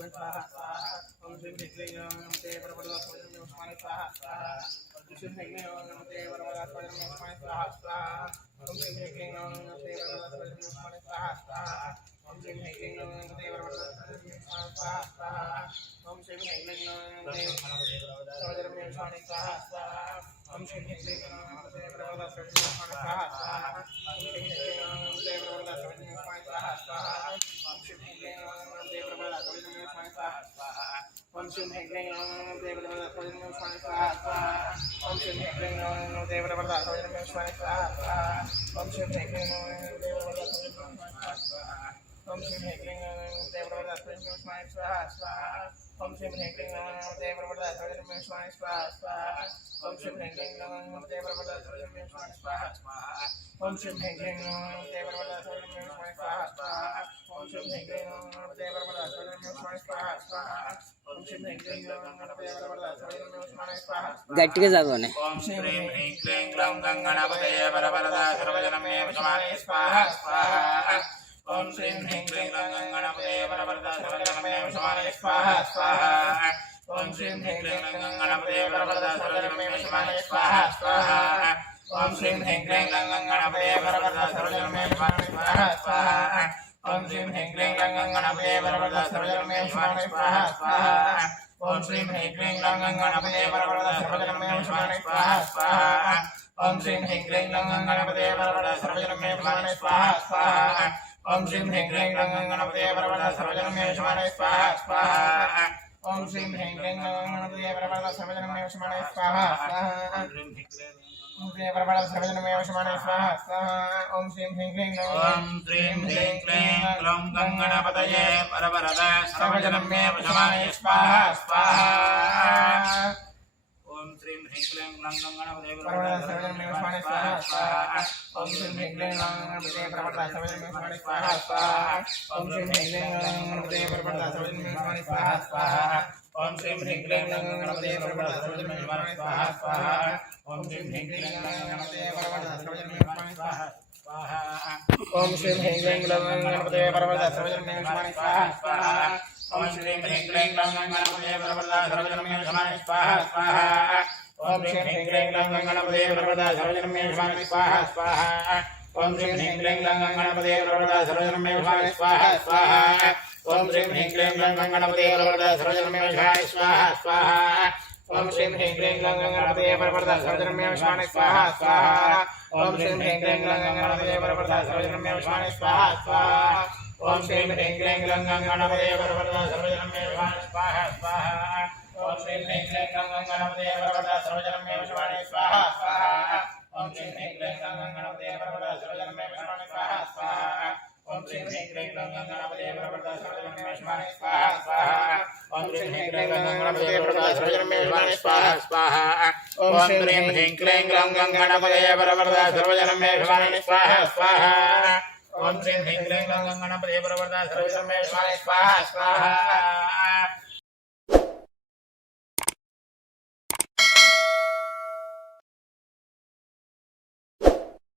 ओम श्री ह्रीं नमस्ते परमपदस्वाय नमः स्वाहा ओम श्री ह्रीं नमस्ते परमपदस्वाय नमः स्वाहा ओम श्री ह्रीं नमस्ते परमपदस्वाय नमः स्वाहा ओम श्री ह्रीं नमस्ते परमपदस्वाय नमः स्वाहा ओम श्री ह्रीं नमस्ते परमपदस्वाय नमः स्वाहा ओम श्री ह्रीं नमस्ते परमपदस्वाय नमः स्वाहा ओम श्री ह्रीं नमस्ते परमपदस्वाय नमः स्वाहा ओम श्री ह्रीं नमस्ते परमपदस्वाय नमः स्वाहा ओम श्री ह्रीं नमस्ते परमपदस्वाय नमः स्वाहा ओम श्री ह्रीं नमस्ते परमपदस्वाय नमः स्वाहा ओम श्री ह्रीं नमस्ते परमपदस्वाय नमः स्वाहा ओम श्री ह्रीं नमस्ते परमपदस्वाय नमः स्वाहा ओम श्री ह्रीं नमस्ते परमपदस्वाय नमः स्वाहा ओम श्री ह्रीं नमस्ते परमपदस्वाय नमः स्वाहा ओम श्री ह्रीं नमस्ते परमपदस्वाय नमः स्वाहा ओम श्री ह्रीं नमस्ते परमपदस्वाय नमः स्वाहा ओम श्री ह्रीं नमस्ते परमपदस्वाय नमः स्वाहा గట్టిగా చదవండి. ओम श्री ह्रीं क्लीं ग्लौं गणपतये वरवरदा सर्वजनमे वशमाने स्वाहा स्वाहा ओम श्री ह्रीं क्लीं ग्लौं गणपतये वरवरदा सर्वजनमे वशमाने स्वाहा स्वाहा ओम श्री ह्रीं क्लीं ग्लौं गणपतये वरवरदा सर्वजनमे वशमाने स्वाहा स्वाहा ओम श्री ह्रीं क्लीं ग्लौं गणपतये वरवरदा सर्वजनमे वशमाने स्वाहा स्वाहा ओम श्री ह्रीं क्लीं ग्लौं गणपतये वरवरदा सर्वजनमे वशमाने स्वाहा स्वाहा ओम श्री ह्रीं क्लीं ग्लौं गणपतये वरवरदा सर्वजनमे वशमाने स्वाहा स्वाहा ओम श्री ह्रीं क्लीं ग्लौं गणपतये वरवरदा सर्वजनमे वशमाने स्वाहा स्वाहा ओम श्री ह्रीं क्लीं ग्लौं गणपतये वरवरदा सर्वजनमे वशमाने स्वाहा स्वाहा ओम श्री ह्रीं क्लीं ग्लौं गणपतये वरवरदा सर्वजनमे वशमाने स्वाहा स्वाहा वरवरदा सर्वजनमे वशमाने स्वाहा स्वाहा ओम श्री ह्रीं क्लीं ओम श्रीं ह्रीं क्लीं ग्लौं गणपतये वरवरदा सर्वजनमे वशमाने स्वाहा स्वाहा ओम श्रीं ह्रीं क्लीं ग्लौं गणपतये वरवरदा सर्वजनमे वशमाने स्वाहा स्वाहा ओम श्री ह्रीं क्लीं गणपतये वरवरदा सर्वजनमे वशमाने स्वाहा स्वाहा ओम श्री ह्रीं क्लीं गणपतये वरवरदा सर्वजनमे वशमाने स्वाहा स्वाहा ओम श्री ह्रीं क्लीं गणपतये वरवरदा सर्वजनमे वशमाने स्वाहा स्वाहा ओम श्री ह्रीं क्लीं गणपतये वरवरदा सर्वजनमे वशमाने स्वाहा स्वाहा ओम श्री ह्रीं क्लीं गणपतये वरवरदा सर्वजनमे वशमाने स्वाहा स्वाहा ओम श्री ह्रीं क्लीं गणपतये वरवरदा सर्वजनमे वशमाने स्वाहा स्वाहा ओम श्री ह्रीं क्लीं गणपतये वरवरदा सर्वजनमे वशमाने स्वाहा स्वाहा ओम श्री ह्रीं क्लीं गणपतये वरवरदा सर्वजनमे वशमाने स्वाहा स्वाहा ओम श्री ह्रीं क्लीं गणपतये वरवरदा सर्वजनमे वशमाने स्वाहा स्वाहा ओम श्री ह्रीं क्लीं गणपतये वरवरदा सर्वजनमे वशमाने स्वाहा स्वाहा ओम श्री ह्रीं क्लीं गणपतये वरवरदा सर्वजनमे वशमाने स्वाहा स्वाहा ओम श्री ह्रीं क्लीं गणपतये वरवरदा सर्वजनमे वशमाने स्वाहा स्वाहा ओम श्री ह्रीं क्लीं गणपतये वरवरदा सर्वजनमे वशमाने स्वाहा स्वाहा ओम श्री ह्रीं क्लीं गणपतये वरवरदा सर्वजनमे वशमाने स्वाहा स्वाहा ओम श्री ह्रीं क्लीं गणपतये वरवरदा सर्वजनमे वशमाने स्वाहा स्वाहा ओम श्री ह्रीं क्लीं गणपतये वरवरदा सर्वजनमे वशमाने स्वाहा स्वाहा ओम श्री ह्रीं क्लीं गणपतये वरवरदा सर्वजनमे वशमाने स्वाहा स्वाहा ओम श्री ह्रीं क्लीं गणपतये वरवरदा सर्वजनमे वशमाने स्वाहा स्वाहा